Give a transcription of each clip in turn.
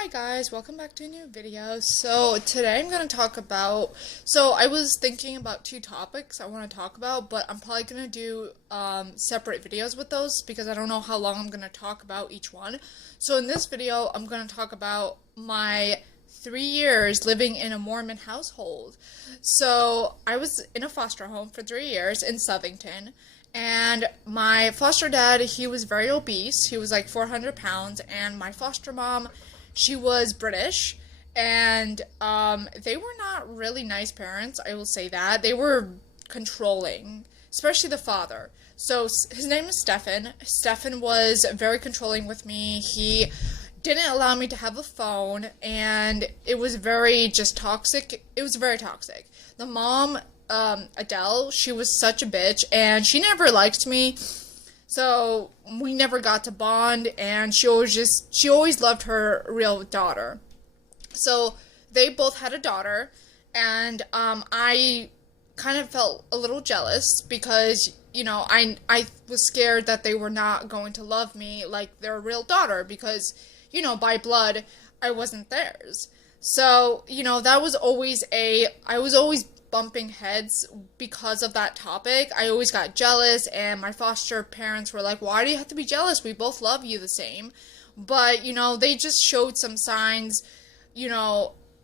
Hi guys, welcome back to a new video. So today I'm going to talk about, I was thinking about two topics I want to talk about, but I'm probably going to do separate videos with those because I don't know how long I'm going to talk about each one. So in this video, I'm going to talk about my 3 years living in a Mormon household. So I was in a foster home for 3 years in Southington. And my foster dad, he was very obese. He was like 400 pounds. And my foster mom, she was British. And they were not really nice parents, I will say that. They were controlling, especially the father. So his name is Stefan. Stefan was very controlling with me. He didn't allow me to have a phone, and it was very just toxic. It was very toxic. The mom, Adele, she was such a bitch, and she never liked me, so we never got to bond, and she always loved her real daughter. So they both had a daughter, and I kind of felt a little jealous because, I was scared that they were not going to love me like their real daughter because, by blood, I wasn't theirs. So, I was always bumping heads because of that topic. I always got jealous, and my foster parents were like, why do you have to be jealous? We both love you the same. But, they just showed some signs,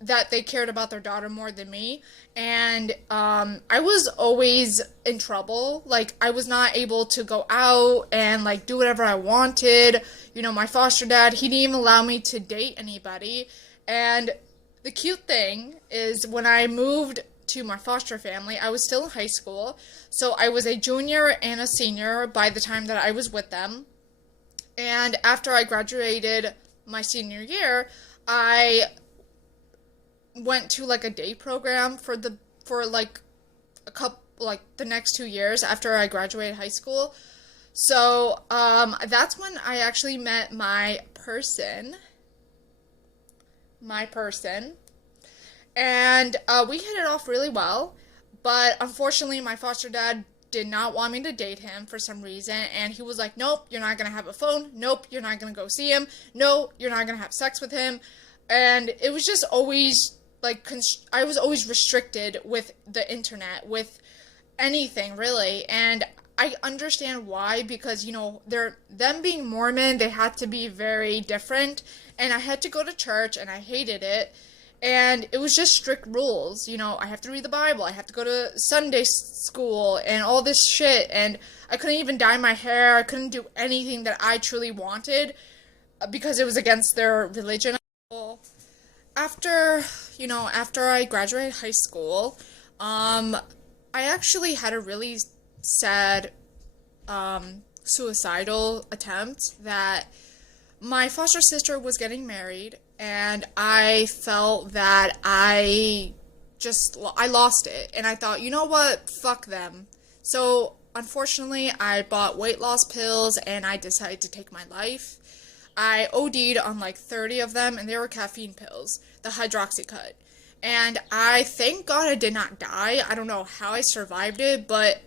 that they cared about their daughter more than me. And I was always in trouble. Like, I was not able to go out and, do whatever I wanted. My foster dad, he didn't even allow me to date anybody. And the cute thing is when I moved to my foster family, I was still in high school. So I was a junior and a senior by the time that I was with them. And after I graduated my senior year, I went to a day program for the next 2 years after I graduated high school. So that's when I actually met my person, and we hit it off really well. But unfortunately, my foster dad did not want me to date him for some reason, and he was like, nope, you're not gonna have a phone, nope, you're not gonna go see him, no, you're not gonna have sex with him. And it was just always I was always restricted with the internet, with anything really. And I understand why, because them being Mormon, they had to be very different, and I had to go to church, and I hated it. And it was just strict rules. I have to read the Bible, I have to go to Sunday school, and all this shit. And I couldn't even dye my hair, I couldn't do anything that I truly wanted because it was against their religion. After I graduated high school, I actually had a really sad, suicidal attempt. That my foster sister was getting married, and I felt that I lost it, and I thought, you know what, fuck them. So, unfortunately, I bought weight loss pills, and I decided to take my life. I OD'd on 30 of them, and they were caffeine pills, the hydroxycut. And thank God I did not die. I don't know how I survived it, but,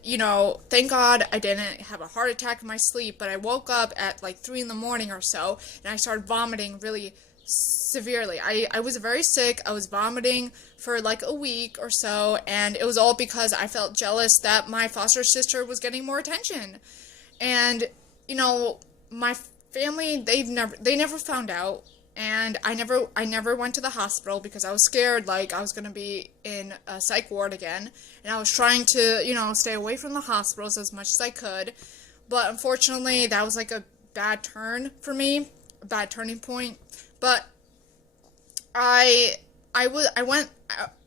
thank God I didn't have a heart attack in my sleep. But I woke up at 3 in the morning or so, and I started vomiting really severely. I was very sick. I was vomiting for a week or so, and it was all because I felt jealous that my foster sister was getting more attention. And, my family, they never found out, and I never went to the hospital because I was scared I was gonna be in a psych ward again, and I was trying to stay away from the hospitals as much as I could. But unfortunately, that was a bad turn for me, a bad turning point. But I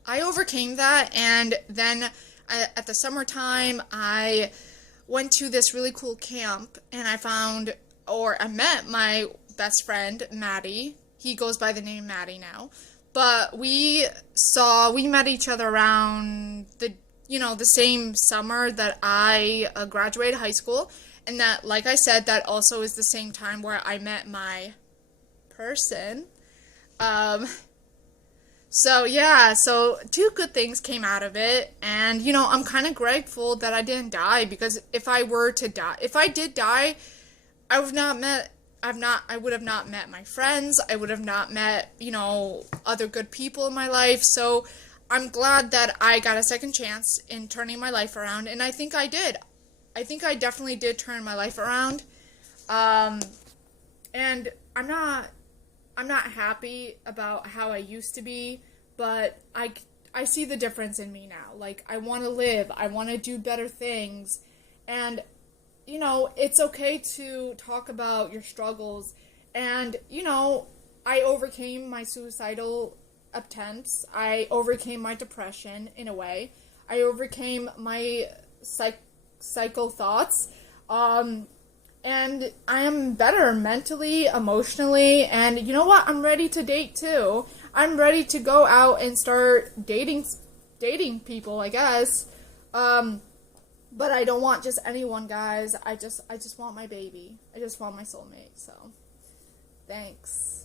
overcame that, and then at the summertime I went to this really cool camp, and I met my best friend, Maddie. He goes by the name Maddie now. But we met each other around the same summer that I graduated high school. And that, like I said, that also is the same time where I met my person. So two good things came out of it. And, I'm kind of grateful that I didn't die, because if I did die, I would not met I would have not met my friends. I would have not met, other good people in my life. So I'm glad that I got a second chance in turning my life around, and I think I did. I think I definitely did turn my life around. And I'm not happy about how I used to be, but I see the difference in me now. Like, I want to live, I want to do better things, and it's okay to talk about your struggles. And I overcame my suicidal attempts. I overcame my depression in a way. I overcame my psycho thoughts. And I am better mentally, emotionally, and you know what? I'm ready to date too. I'm ready to go out and start dating people, I guess. But I don't want just anyone, guys. I just want my baby. I just want my soulmate. So, thanks.